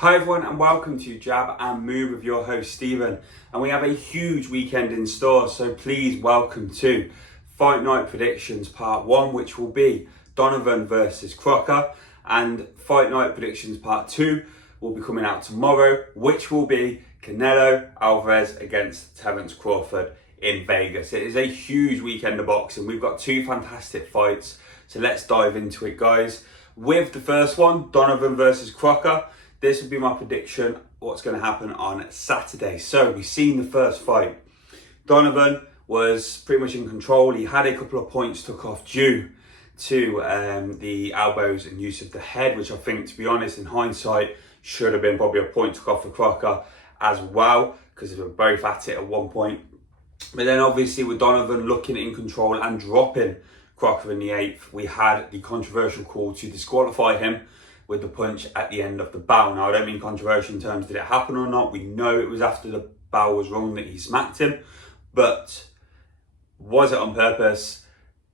Hi everyone and welcome to Jab and Move with your host Stephen, and we have a huge weekend in store, so please welcome to Fight Night Predictions Part 1, which will be Donovan versus Crocker, and Fight Night Predictions Part 2 will be coming out tomorrow, which will be Canelo Alvarez against Terence Crawford in Vegas. It is a huge weekend of boxing. We've got two fantastic fights, so let's dive into it, guys. With the first one, Donovan versus Crocker, this would be my prediction what's going to happen on Saturday. So we've seen the first fight. Donovan was pretty much in control. He had a couple of points took off due to the elbows and use of the head, which I think, to be honest, in hindsight, should have been probably a point took off for Crocker as well, because they were both at it at one point. But then obviously with Donovan looking in control and dropping Crocker in the 8th, we had the controversial call to disqualify him with the punch at the end of the bell. Now, I don't mean controversial in terms did it happen or not. We know it was after the bell was rung that he smacked him, but was it on purpose?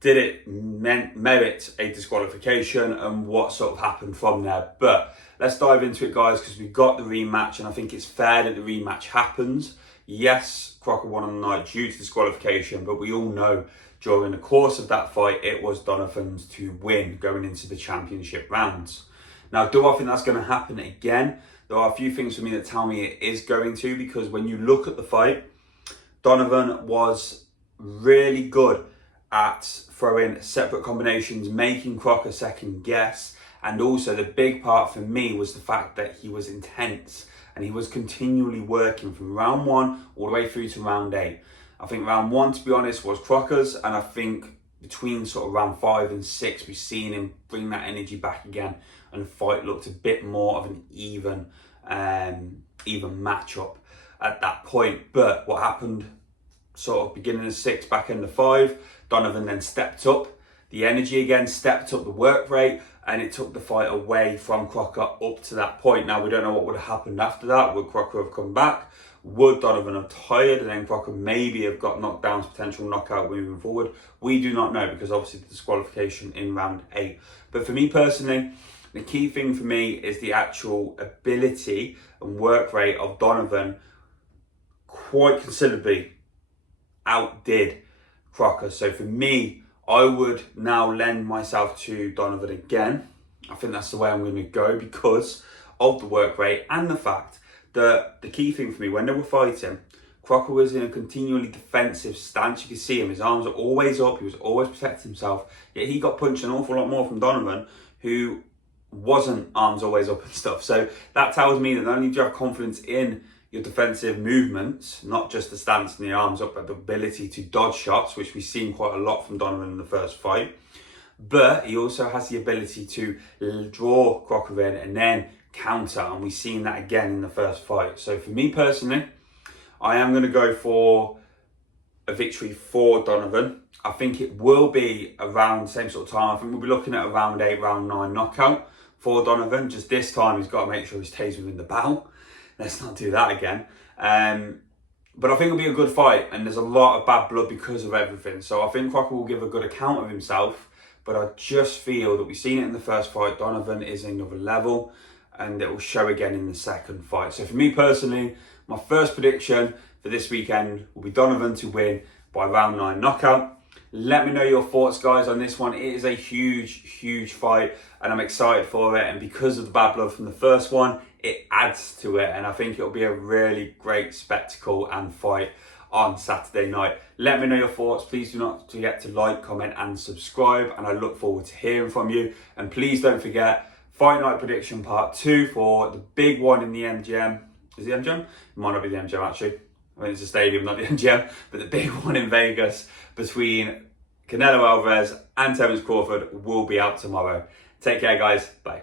Did it merit a disqualification, and what sort of happened from there? But let's dive into it, guys, because we got the rematch, and I think it's fair that the rematch happens. Yes, Crocker won on the night due to disqualification, but we all know during the course of that fight, it was Donovan's to win going into the championship rounds. Now, do I think that's going to happen again? There are a few things for me that tell me it is going to, because when you look at the fight, Donovan was really good at throwing separate combinations, making Crocker second guess. And also the big part for me was the fact that he was intense and he was continually working from round 1 all the way through to round 8. I think round 1, to be honest, was Crocker's, and I think between sort of round 5 and 6, we've seen him bring that energy back again, and the fight looked a bit more of an even matchup at that point. But what happened sort of beginning of 6, back end of 5, Donovan then stepped up the energy again, stepped up the work rate, and it took the fight away from Crocker up to that point. Now, we don't know what would have happened after that. Would Crocker have come back? Would Donovan have tired and then Crocker maybe have got knocked down to potential knockout moving forward? We do not know, because obviously the disqualification in round 8. But for me personally, the key thing for me is the actual ability and work rate of Donovan quite considerably outdid Crocker. So for me, I would now lend myself to Donovan again. I think that's the way I'm going to go because of the work rate and the fact that the key thing for me, when they were fighting, Crocker was in a continually defensive stance. You could see him, his arms are always up, he was always protecting himself, yet he got punched an awful lot more from Donovan, who wasn't arms always up and stuff. So that tells me that not only do you have confidence in your defensive movements, not just the stance and the arms up, but the ability to dodge shots, which we've seen quite a lot from Donovan in the first fight, but he also has the ability to draw Crocker in and then counter, and we've seen that again in the first fight. So for me personally, I am going to go for a victory for Donovan. I think it will be around the same sort of time. I think we'll be looking at a round 8, round 9 knockout for Donovan. Just this time, he's got to make sure he stays within the bell. Let's not do that again. But I think it'll be a good fight, and there's a lot of bad blood because of everything. So I think Crocker will give a good account of himself, but I just feel that we've seen it in the first fight. Donovan is another level, and it will show again in the second fight. So for me personally, my first prediction for this weekend will be Donovan to win by round 9 knockout. Let me know your thoughts, guys, on this one. It is a huge fight, and I'm excited for it. And because of the bad blood from the first one, it adds to it. And I think it'll be a really great spectacle and fight on Saturday night. Let me know your thoughts. Please do not forget to like, comment, and subscribe. And I look forward to hearing from you. And please don't forget, Fight Night Prediction Part 2 for the big one in the MGM. Is it the MGM? It might not be the MGM, actually. I mean, it's a stadium, not the MGM. But the big one in Vegas between Canelo Alvarez and Terence Crawford will be out tomorrow. Take care, guys. Bye.